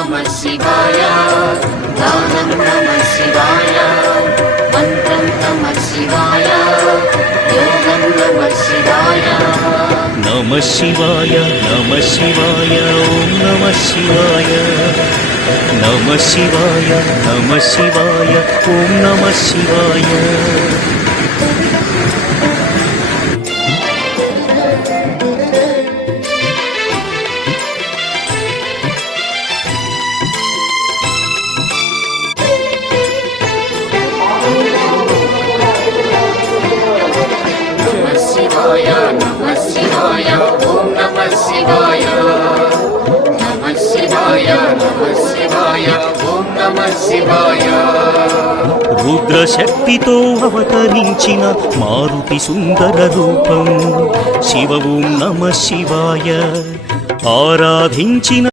नमः शिवाय गानं नमः शिवाय मन्त्रं नमः शिवाय योगं नमः शिवाय नमः शिवाय नमः शिवाय ॐ नमः शिवाय नमः शिवाय नमः शिवाय ॐ नमः शिवाय नमः शिवाय ॐ नमः शिवाय नमः शिवाय नमः शिवाय ॐ नमः शिवाय రుద్రశక్తితో అవతరించిన మారుతి సుందర రూపం శివ ఓం నమః శివాయ ఆరాధించిన